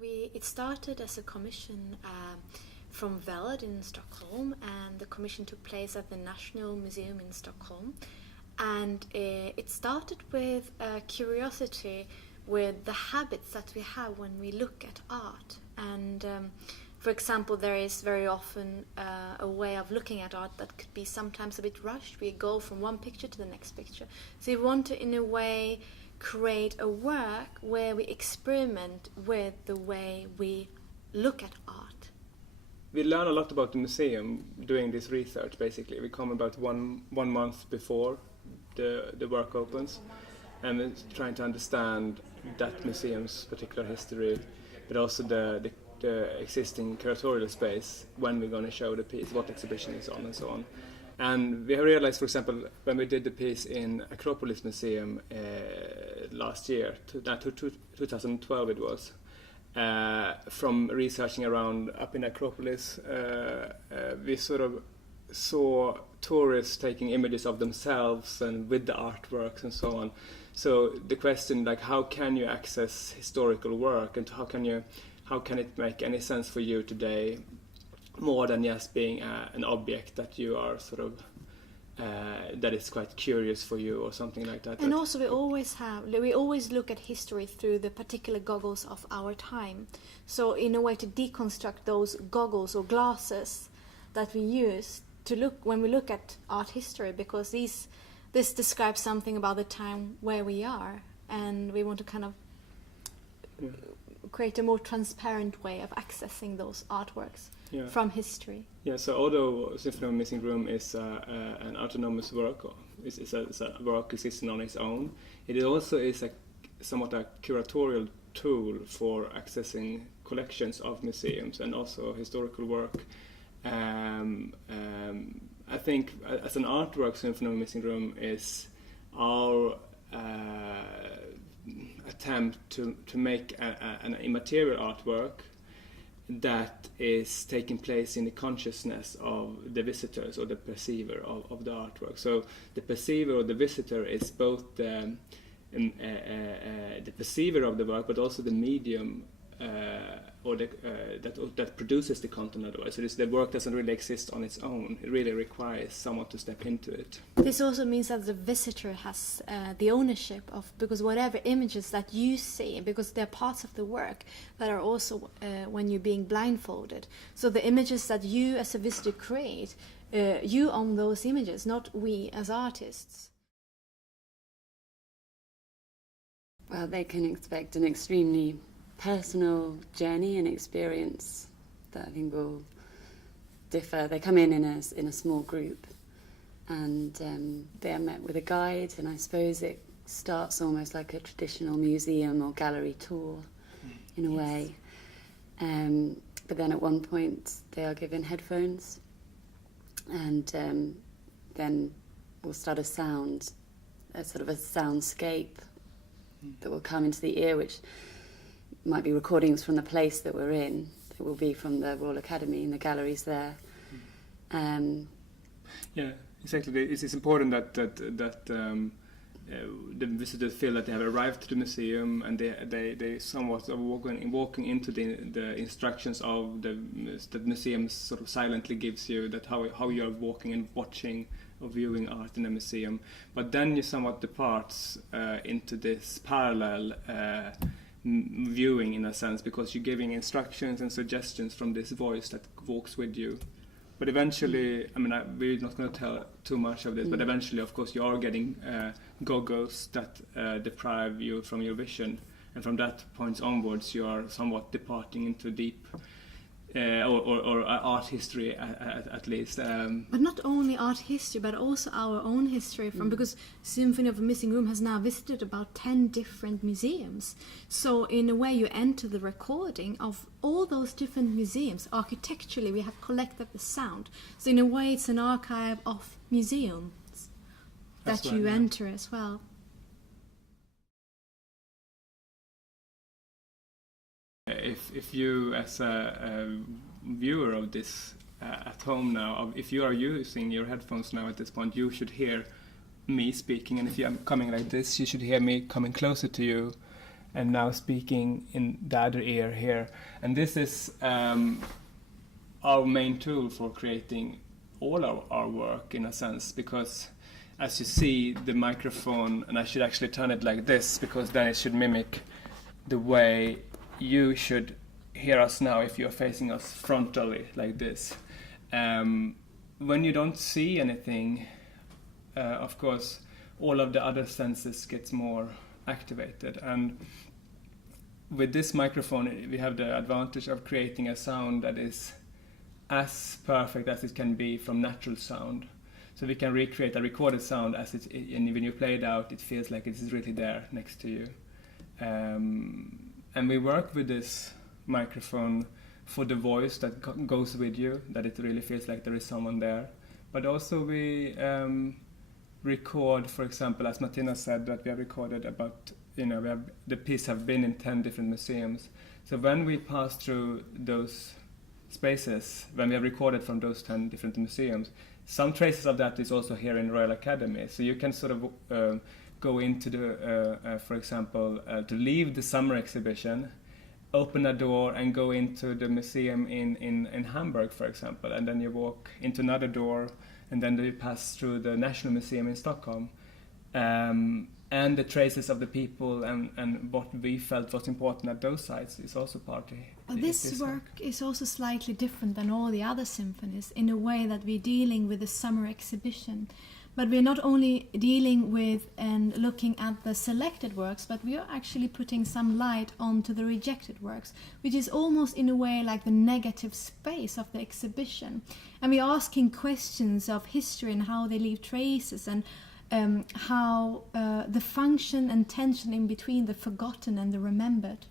It started as a commission from Veld in Stockholm, and the commission took place at the National Museum in Stockholm. And it started with curiosity with the habits that we have when we look at art. And for example, there is very often a way of looking at art that could be sometimes a bit rushed. We go from one picture to the next picture. So we want to, in a way, create a work where we experiment with the way we look at art. We learn a lot about the museum doing this research, basically. We come about one month before the work opens, and we're trying to understand that museum's particular history, but also the existing curatorial space when we're going to show the piece, what exhibition is on, and so on. And we realized, for example, when we did the piece in Acropolis Museum last year, 2012 it was, from researching around up in Acropolis, we sort of saw tourists taking images of themselves and with the artworks and so on. So the question, like, how can you access historical work, and how can it make any sense for you today, more than just being an object that you are sort of that is quite curious for you or something like that. And also we always look at history through the particular goggles of our time. So in a way to deconstruct those goggles or glasses that we use to look when we look at art history, because this describes something about the time where we are, and we want to kind of create a more transparent way of accessing those artworks from history. Yeah, so although Symphony of a Missing Room is an autonomous work, it's a work existing on its own, it also is somewhat a curatorial tool for accessing collections of museums and also historical work. I think as an artwork, Symphony of a Missing Room is our attempt to make an immaterial artwork that is taking place in the consciousness of the visitors or the perceiver of the artwork. So the perceiver or the visitor is both the perceiver of the work, but also the medium or that produces the content otherwise. So the work doesn't really exist on its own. It really requires someone to step into it. This also means that the visitor has the ownership of, because whatever images that you see, because they're parts of the work that are also when you're being blindfolded. So the images that you as a visitor create, you own those images, not we as artists. Well, they can expect an extremely personal journey and experience that I think will differ. They come in a small group, and they are met with a guide, and I suppose it starts almost like a traditional museum or gallery tour in a way. But then at one point they are given headphones, and then we'll start a sort of a soundscape that will come into the ear, which might be recordings from the place that we're in. It will be from the Royal Academy and the galleries there. Yeah, exactly. It's important that the visitors feel that they have arrived to the museum, and they somewhat are walking into the instructions of the museum sort of silently gives you, that how you are walking and watching or viewing art in the museum. But then you somewhat departs into this parallel viewing, in a sense, because you're giving instructions and suggestions from this voice that walks with you. But eventually, we're not going to tell too much of this, but eventually, of course, you are getting goggles that deprive you from your vision, and from that point onwards, you are somewhat departing into deep or art history at least. But not only art history, but also our own history because Symphony of a Missing Room has now visited about 10 different museums. So in a way you enter the recording of all those different museums. Architecturally we have collected the sound. So in a way it's an archive of museums that you enter as well. If you, as a viewer of this at home now, if you are using your headphones now at this point, you should hear me speaking, and if I'm coming like this, you should hear me coming closer to you and now speaking in the other ear here. And this is our main tool for creating all our work, in a sense, because as you see the microphone, and I should actually turn it like this because then it should mimic the way you should hear us now if you're facing us frontally like this. When you don't see anything, of course, all of the other senses gets more activated. And with this microphone, we have the advantage of creating a sound that is as perfect as it can be from natural sound. So we can recreate a recorded sound and when you play it out, it feels like it's really there next to you. And we work with this microphone for the voice that goes with you, that it really feels like there is someone there. But also we record, for example, as Martina said, that we have recorded about, the piece have been in 10 different museums. So when we pass through those spaces, when we have recorded from those 10 different museums, some traces of that is also here in Royal Academy. So you can sort of go into the, for example, to leave the summer exhibition, open a door and go into the museum in Hamburg, for example, and then you walk into another door, and then you pass through the National Museum in Stockholm. And the traces of the people and what we felt was important at those sites is also part of it. But this work is also slightly different than all the other symphonies in a way that we're dealing with the summer exhibition. But we're not only dealing with and looking at the selected works, but we are actually putting some light onto the rejected works, which is almost in a way like the negative space of the exhibition. And we're asking questions of history and how they leave traces, and how the function and tension in between the forgotten and the remembered.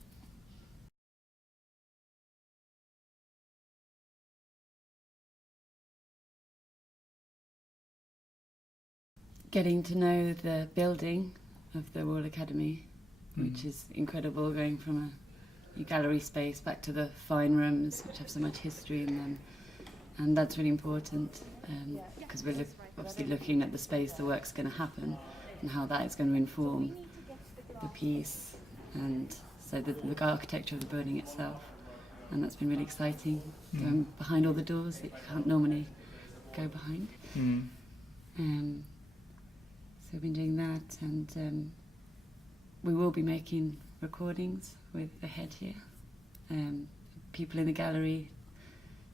Getting to know the building of the Royal Academy, which is incredible, going from a gallery space back to the fine rooms, which have so much history in them. And that's really important, because we're obviously looking at the space the work's going to happen and how that is going to inform the piece, and so the architecture of the building itself. And that's been really exciting, going behind all the doors that you can't normally go behind. So we've been doing that, and we will be making recordings with the head here, people in the gallery,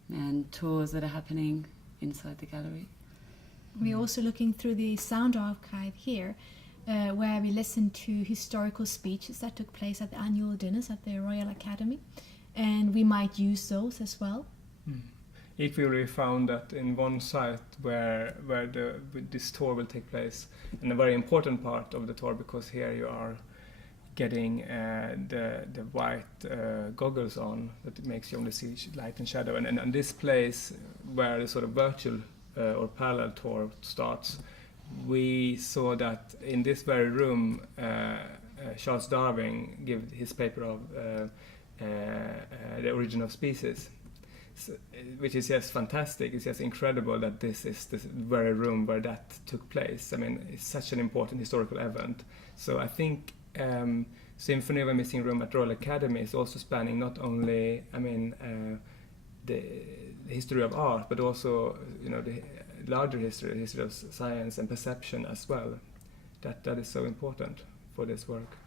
and tours that are happening inside the gallery. We're also looking through the sound archive here, where we listen to historical speeches that took place at the annual dinners at the Royal Academy, and we might use those as well. Equally, we found that in one site where this tour will take place, and a very important part of the tour, because here you are getting the white goggles on that makes you only see light and shadow, and this place where the sort of virtual or parallel tour starts, we saw that in this very room Charles Darwin gave his paper of the origin of species. So, which is just fantastic. It's just incredible that this is the very room where that took place. I mean, it's such an important historical event. So I think Symphony of a Missing Room at Royal Academy is also spanning not only, the history of art, but also, the larger history of science and perception as well. That is so important for this work.